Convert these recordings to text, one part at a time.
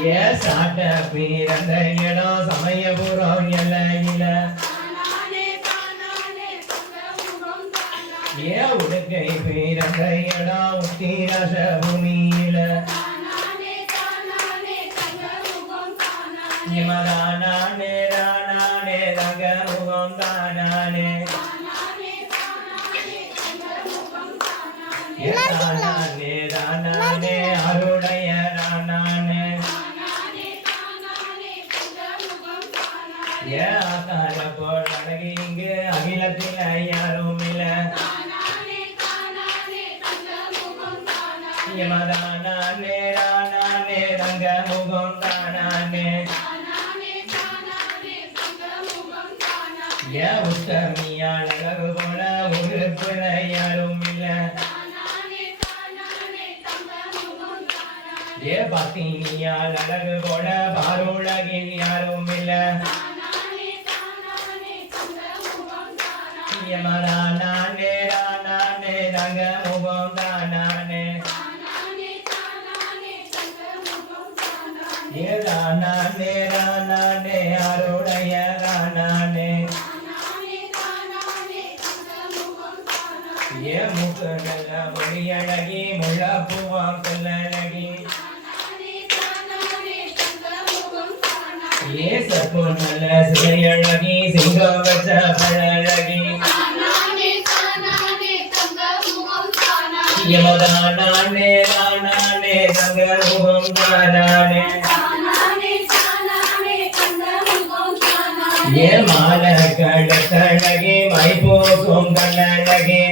ஏ சாட்ட பிறந்த இடம் சமயபுரம் எல்லையில ஏ உடுக்கை பிறந்த இடம் உத்திரச பூமியில. இமதானே ரானே தங்க முகம் தானே ஏ தானே இங்கு அகிலத்தில் யாரும் இல்ல இமதானே ரானே தங்க முகம் தானே ஏ உத்தமியால் அழகு போல உருப்புல யாரும் இல்ல ஏ பத்தினியால் அழகு போல பாருலகில் யாரும் இல்லை யமதானே ரானே தங்க முகம் தானே ரானே ரானே அருடைய ரானே ஏ முக்கு நல்ல மொழியழகி முழப்புவாம் கல்லழகி ஏ சப்பு நல்ல சிலையழகி சிங்கம் வச்ச பழழகி. யமதானே ரானே தங்க தானே ஏ மால கழகி மைபோக்கும் கண்ணழகி.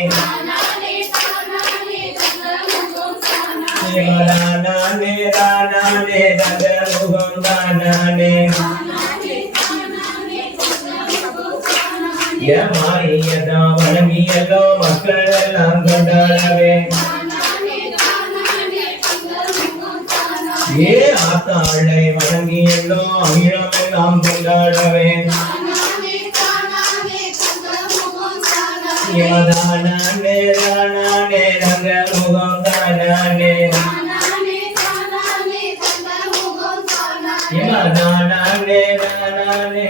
யமதானே ரானே தங்க தானே ஏ மாரியதா வழங்கியதோ மக்கள் எல்லாம் கொண்டாடவே ஏ ஆத்தாளை வழங்கியதோ அகிலம் எல்லாம் கொண்டாடவே. யமதானே ரானே தங்க முகம் தானே அருடைய ரானே